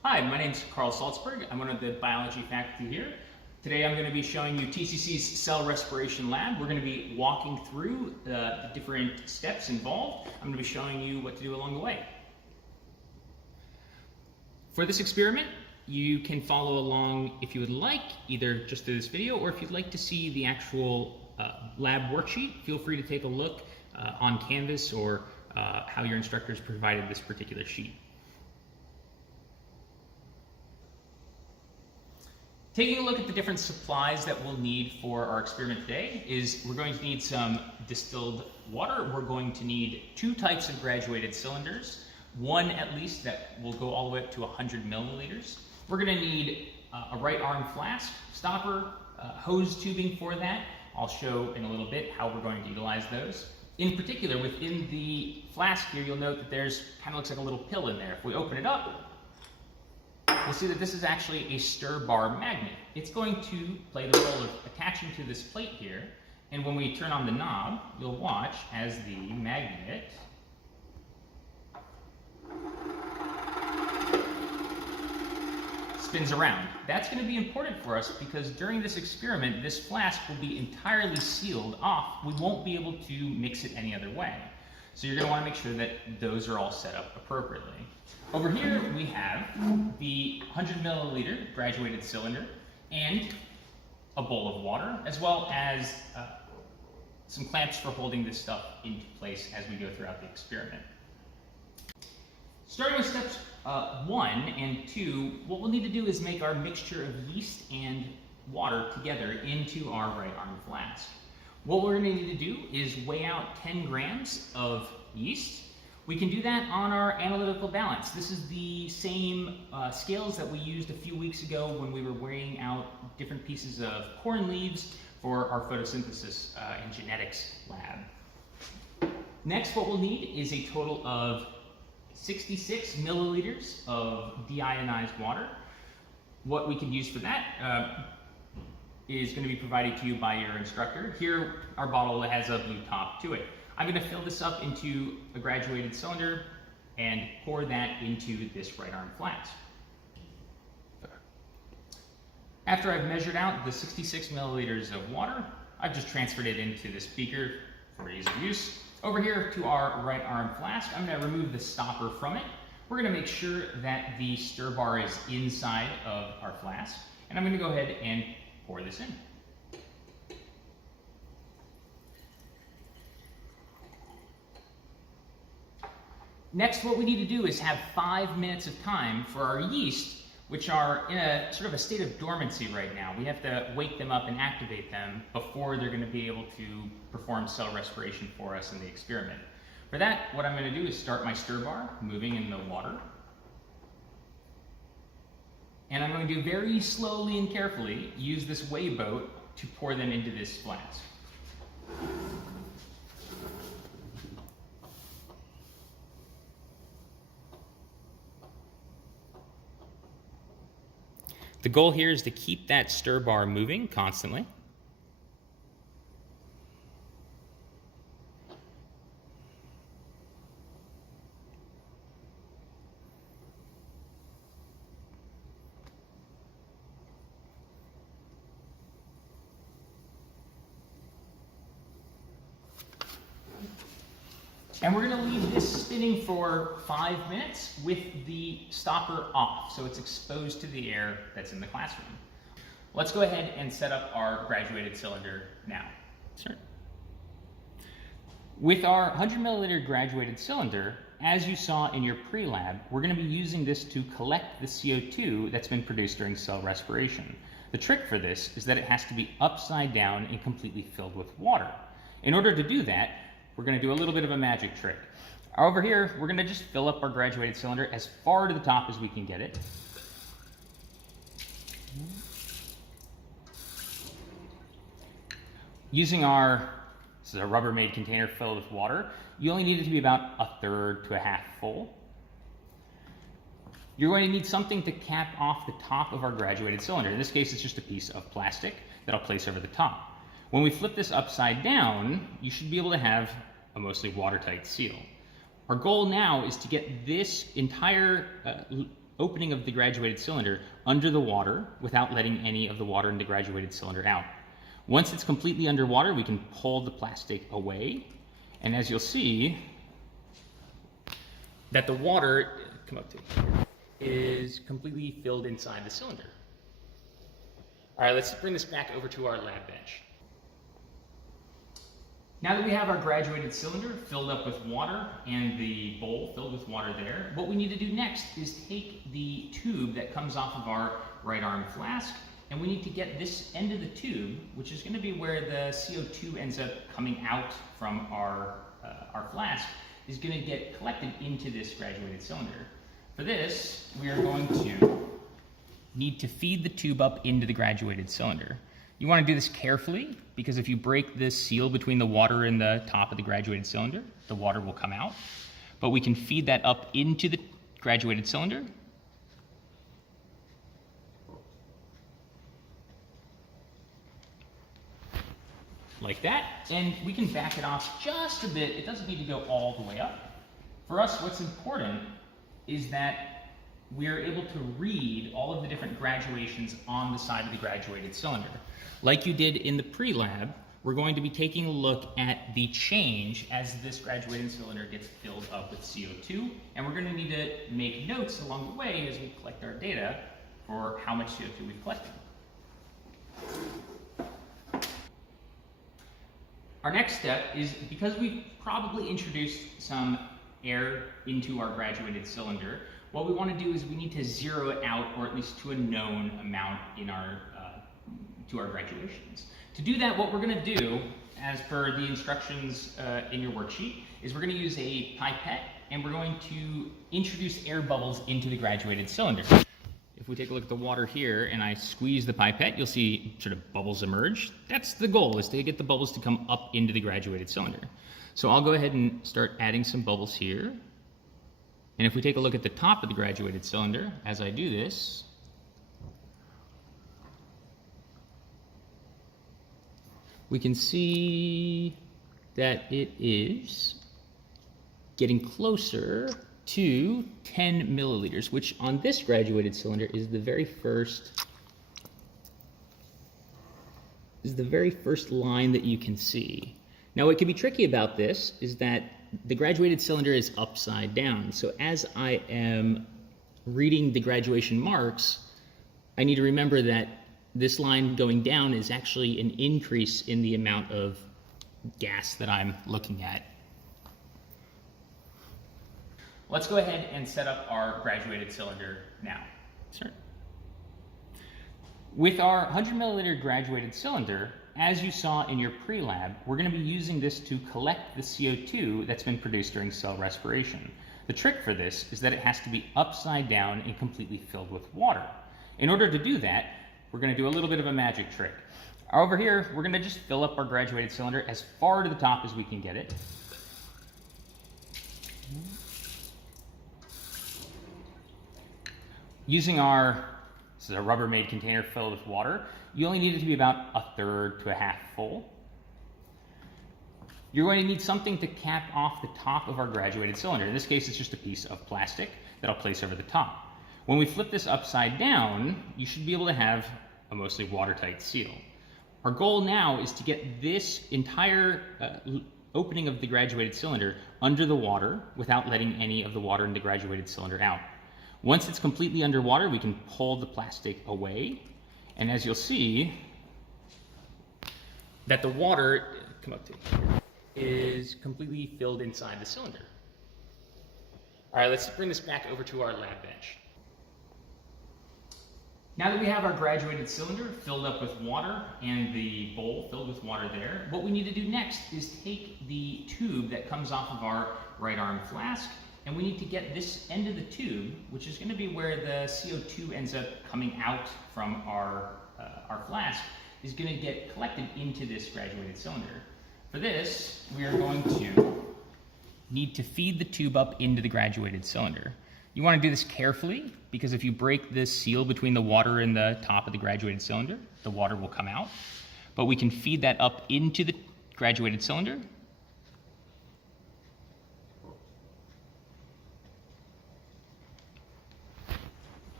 Hi, my name is Carl Salzberg. I'm one of the biology faculty here. Today I'm going to be showing you TCC's Cell Respiration Lab. We're going to be walking through the different steps involved. I'm going to be showing you what to do along the way. For this experiment, you can follow along if you would like, either just through this video, or if you'd like to see the actual lab worksheet, feel free to take a look on Canvas or how your instructors provided this particular sheet. Taking a look at the different supplies that we'll need for our experiment today is we're going to need some distilled water. We're going to need two types of graduated cylinders, one at least that will go all the way up to 100 milliliters. We're going to need a right arm flask, stopper, hose tubing for that. I'll show in a little bit how we're going to utilize those. In particular, within the flask here, you'll note that there's kind of looks like a little pill in there. If we open it up, you'll see that this is actually a stir bar magnet. It's going to play the role of attaching to this plate here, and when we turn on the knob, you'll watch as the magnet spins around. That's going to be important for us because during this experiment, this flask will be entirely sealed off. We won't be able to mix it any other way. So you're going to want to make sure that those are all set up appropriately. Over here we have the 100 milliliter graduated cylinder and a bowl of water, as well as some clamps for holding this stuff into place as we go throughout the experiment. Starting with steps 1 and 2, what we'll need to do is make our mixture of yeast and water together into our right arm flask. What we're going to need to do is weigh out 10 grams of yeast. We can do that on our analytical balance. This is the same scales that we used a few weeks ago when we were weighing out different pieces of corn leaves for our photosynthesis and genetics lab. Next, what we'll need is a total of 66 milliliters of deionized water. What we can use for that is going to be provided to you by your instructor. Here, our bottle has a blue top to it. I'm going to fill this up into a graduated cylinder and pour that into this right arm flask. After I've measured out the 66 milliliters of water, I've just transferred it into this beaker for ease of use. Over here to our right arm flask, I'm going to remove the stopper from it. We're going to make sure that the stir bar is inside of our flask, and I'm going to go ahead and pour this in. Next, what we need to do is have 5 minutes of time for our yeast, which are in a sort of a state of dormancy right now. We have to wake them up and activate them before they're going to be able to perform cell respiration for us in the experiment. For that, what I'm going to do is start my stir bar moving in the water. And I'm going to very slowly and carefully use this weigh boat to pour them into this flask. The goal here is to keep that stir bar moving constantly. And we're going to leave this spinning for 5 minutes with the stopper off, so it's exposed to the air that's in the classroom. Let's go ahead and set up our graduated cylinder now. Sure. With our 100 milliliter graduated cylinder, as you saw in your pre-lab, we're going to be using this to collect the CO2 that's been produced during cell respiration. The trick for this is that it has to be upside down and completely filled with water. In order to do that, we're going to do a little bit of a magic trick. Over here, we're going to just fill up our graduated cylinder as far to the top as we can get it. Using this is a Rubbermaid container filled with water, you only need it to be about 1/3 to 1/2 full. You're going to need something to cap off the top of our graduated cylinder. In this case, it's just a piece of plastic that I'll place over the top. When we flip this upside down, you should be able to have a mostly watertight seal. Our goal now is to get this entire opening of the graduated cylinder under the water without letting any of the water in the graduated cylinder out. Once it's completely underwater, we can pull the plastic away, and as you'll see, that the water, come up to here, is completely filled inside the cylinder. All right, let's bring this back over to our lab bench. Now that we have our graduated cylinder filled up with water and the bowl filled with water there, what we need to do next is take the tube that comes off of our right arm flask, and we need to get this end of the tube, which is going to be where the CO2 ends up coming out from our flask, is going to get collected into this graduated cylinder. For this, we are going to need to feed the tube up into the graduated cylinder. You want to do this carefully, because if you break this seal between the water and the top of the graduated cylinder, the water will come out. But we can feed that up into the graduated cylinder. Like that, and we can back it off just a bit. It doesn't need to go all the way up. For us, what's important is that we're able to read all of the different graduations on the side of the graduated cylinder. Like you did in the pre-lab, we're going to be taking a look at the change as this graduated cylinder gets filled up with CO2, and we're going to need to make notes along the way as we collect our data for how much CO2 we've collected. Our next step is, because we've probably introduced some air into our graduated cylinder, what we want to do is we need to zero it out, or at least to a known amount in our to our graduations. To do that, what we're going to do, as per the instructions in your worksheet, is we're going to use a pipette, and we're going to introduce air bubbles into the graduated cylinder. If we take a look at the water here and I squeeze the pipette, you'll see sort of bubbles emerge. That's the goal, is to get the bubbles to come up into the graduated cylinder. So I'll go ahead and start adding some bubbles here. And if we take a look at the top of the graduated cylinder, as I do this, we can see that it is getting closer to 10 milliliters, which on this graduated cylinder is the very first line that you can see. Now, what can be tricky about this is that the graduated cylinder is upside down. So as I am reading the graduation marks, I need to remember that this line going down is actually an increase in the amount of gas that I'm looking at. Let's go ahead and set up our graduated cylinder now. Sure. With our 100 milliliter graduated cylinder, as you saw in your pre-lab, we're going to be using this to collect the CO2 that's been produced during cell respiration. The trick for this is that it has to be upside down and completely filled with water. In order to do that, we're going to do a little bit of a magic trick. Over here, we're going to just fill up our graduated cylinder as far to the top as we can get it. Using this is a Rubbermaid container filled with water, you only need it to be about a third to a half full. You're going to need something to cap off the top of our graduated cylinder. In this case, it's just a piece of plastic that I'll place over the top. When we flip this upside down, you should be able to have a mostly watertight seal. Our goal now is to get this entire opening of the graduated cylinder under the water without letting any of the water in the graduated cylinder out. Once it's completely underwater, we can pull the plastic away, and as you'll see, that the water, come up to here, is completely filled inside the cylinder. All right, let's bring this back over to our lab bench. Now that we have our graduated cylinder filled up with water and the bowl filled with water there, what we need to do next is take the tube that comes off of our right arm flask, and we need to get this end of the tube, which is going to be where the CO2 ends up coming out from our flask, is going to get collected into this graduated cylinder. For this, we are going to need to feed the tube up into the graduated cylinder. You want to do this carefully, because if you break this seal between the water and the top of the graduated cylinder, the water will come out. But we can feed that up into the graduated cylinder.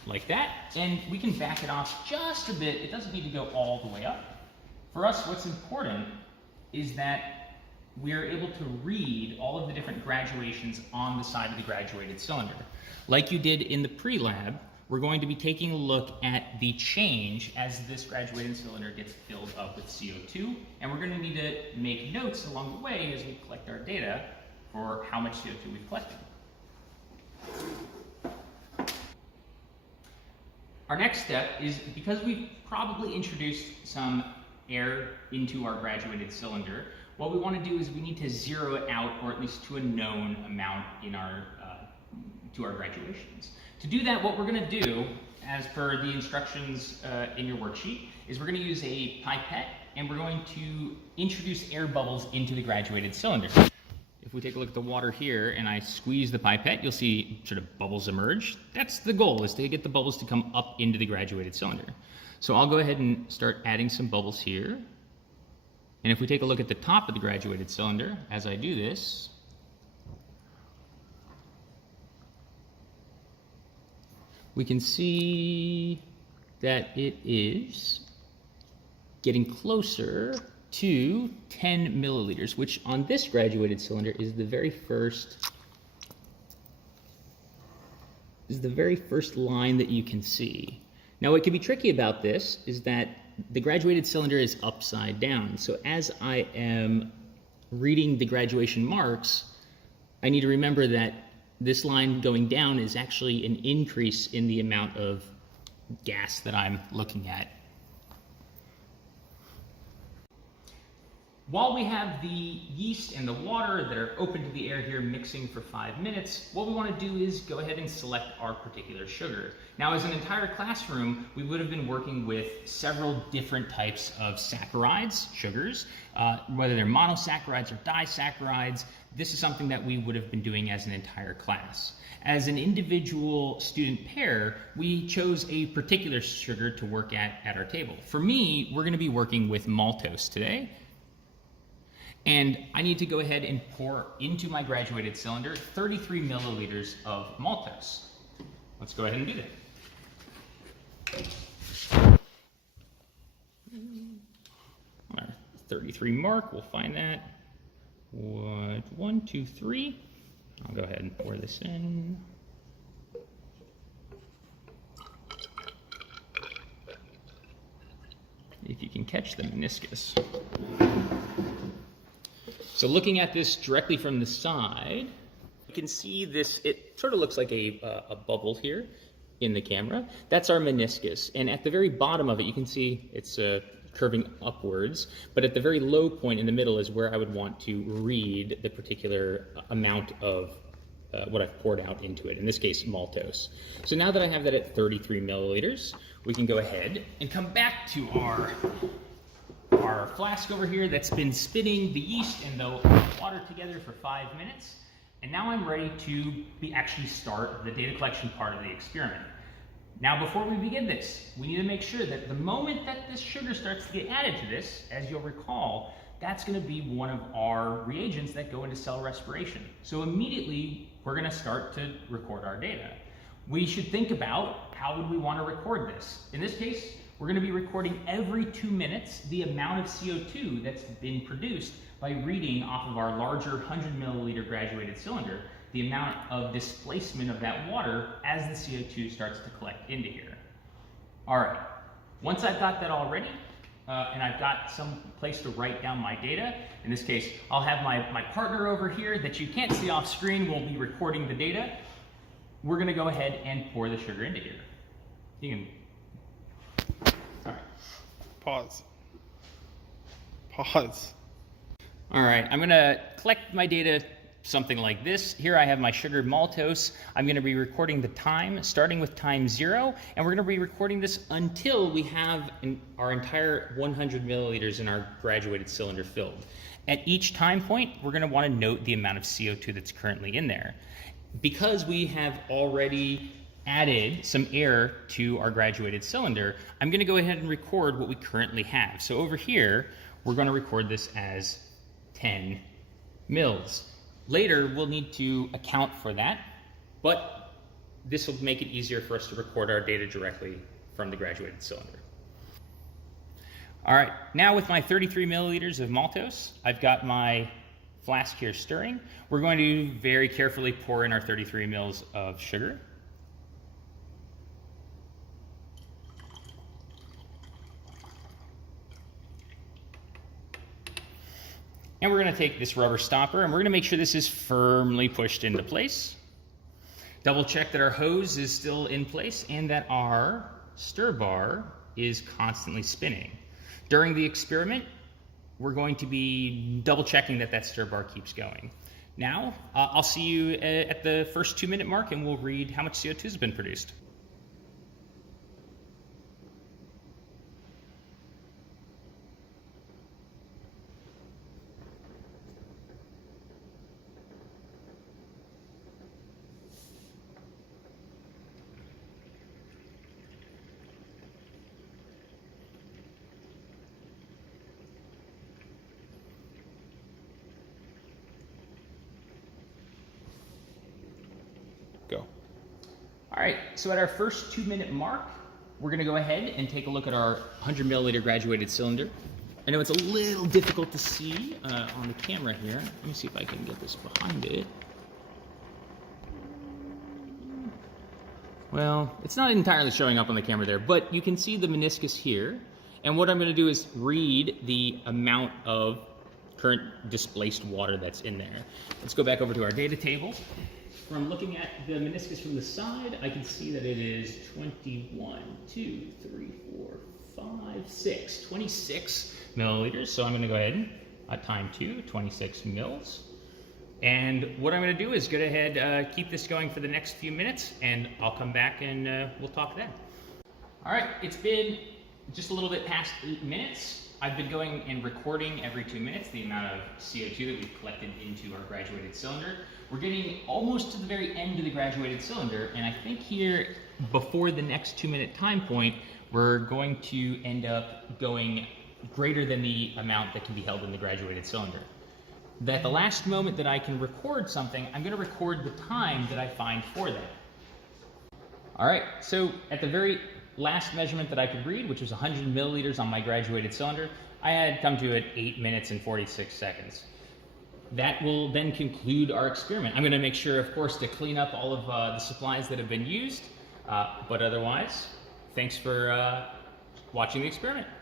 like that, and we can back it off just a bit. It doesn't need to go all the way up. For us, what's important is that we're able to read all of the different graduations on the side of the graduated cylinder. Like you did in the pre-lab, we're going to be taking a look at the change as this graduated cylinder gets filled up with CO2, and we're going to need to make notes along the way as we collect our data for how much CO2 we've collected. Our next step is, because we've probably introduced some air into our graduated cylinder, what we want to do is we need to zero it out, or at least to a known amount in our to our graduations. To do that, what we're going to do, as per the instructions in your worksheet, is we're going to use a pipette, and we're going to introduce air bubbles into the graduated cylinder. If we take a look at the water here and I squeeze the pipette, you'll see sort of bubbles emerge. That's the goal, is to get the bubbles to come up into the graduated cylinder. So I'll go ahead and start adding some bubbles here. And if we take a look at the top of the graduated cylinder, as I do this, we can see that it is getting closer to 10 milliliters, which on this graduated cylinder is the very first line that you can see. Now, what can be tricky about this is that the graduated cylinder is upside down. So as I am reading the graduation marks, I need to remember that this line going down is actually an increase in the amount of gas that I'm looking at. While we have the yeast and the water that are open to the air here mixing for 5 minutes, what we want to do is go ahead and select our particular sugar. Now, as an entire classroom, we would have been working with several different types of saccharides, sugars, whether they're monosaccharides or disaccharides. This is something that we would have been doing as an entire class. As an individual student pair, we chose a particular sugar to work at our table. For me, we're going to be working with maltose today. And I need to go ahead and pour into my graduated cylinder 33 milliliters of maltose. Let's go ahead and do that. Our 33 mark, we'll find that. 1, 2, 3. I'll go ahead and pour this in. If you can catch the meniscus. So looking at this directly from the side, you can see this, it sort of looks like a bubble here in the camera. That's our meniscus. And at the very bottom of it, you can see it's curving upwards. But at the very low point in the middle is where I would want to read the particular amount of what I've poured out into it, in this case, maltose. So now that I have that at 33 milliliters, we can go ahead and come back to our flask over here that's been spinning the yeast and the water together for 5 minutes. And now I'm ready to actually start the data collection part of the experiment. Now, before we begin this, we need to make sure that the moment that this sugar starts to get added to this, as you'll recall, that's going to be one of our reagents that go into cell respiration. So immediately, we're going to start to record our data. We should think about how would we want to record this. In this case, we're going to be recording every 2 minutes the amount of CO2 that's been produced by reading off of our larger 100 milliliter graduated cylinder, the amount of displacement of that water as the CO2 starts to collect into here. All right, once I've got that all ready, and I've got some place to write down my data, in this case, I'll have my partner over here that you can't see off screen will be recording the data. We're going to go ahead and pour the sugar into here. You can. All right. Pause. All right, I'm gonna collect my data something like this. Here I have my sugar maltose. I'm gonna be recording the time, starting with time 0, and we're gonna be recording this until we have our entire 100 milliliters in our graduated cylinder filled. At each time point, we're gonna wanna note the amount of CO2 that's currently in there. Because we have already added some air to our graduated cylinder, I'm going to go ahead and record what we currently have. So over here, we're going to record this as 10 mils. Later, we'll need to account for that, but this will make it easier for us to record our data directly from the graduated cylinder. All right, now with my 33 milliliters of maltose, I've got my flask here stirring. We're going to very carefully pour in our 33 mils of sugar. And we're going to take this rubber stopper and we're going to make sure this is firmly pushed into place. Double check that our hose is still in place and that our stir bar is constantly spinning. During the experiment, we're going to be double checking that that stir bar keeps going. Now, I'll see you at the first 2-minute mark and we'll read how much CO2 has been produced. Go. All right, so at our first 2-minute mark, we're gonna go ahead and take a look at our 100 milliliter graduated cylinder. I know it's a little difficult to see on the camera here. Let me see if I can get this behind it. Well, it's not entirely showing up on the camera there, but you can see the meniscus here. And what I'm gonna do is read the amount of current displaced water that's in there. Let's go back over to our data table. From looking at the meniscus from the side, I can see that it is 26 milliliters. So I'm going to go ahead and time 2, 26 mils. And what I'm going to do is go ahead, keep this going for the next few minutes, and I'll come back and we'll talk then. All right, it's been just a little bit past 8 minutes. I've been going and recording every 2 minutes the amount of CO2 that we've collected into our graduated cylinder. We're getting almost to the very end of the graduated cylinder, and I think here, before the next 2-minute time point, we're going to end up going greater than the amount that can be held in the graduated cylinder. At the last moment that I can record something, I'm going to record the time that I find for that. All right, so at the very last measurement that I could read, which was 100 milliliters on my graduated cylinder, I had come to at 8 minutes and 46 seconds. That will then conclude our experiment. I'm going to make sure, of course, to clean up all of the supplies that have been used, but otherwise, thanks for watching the experiment.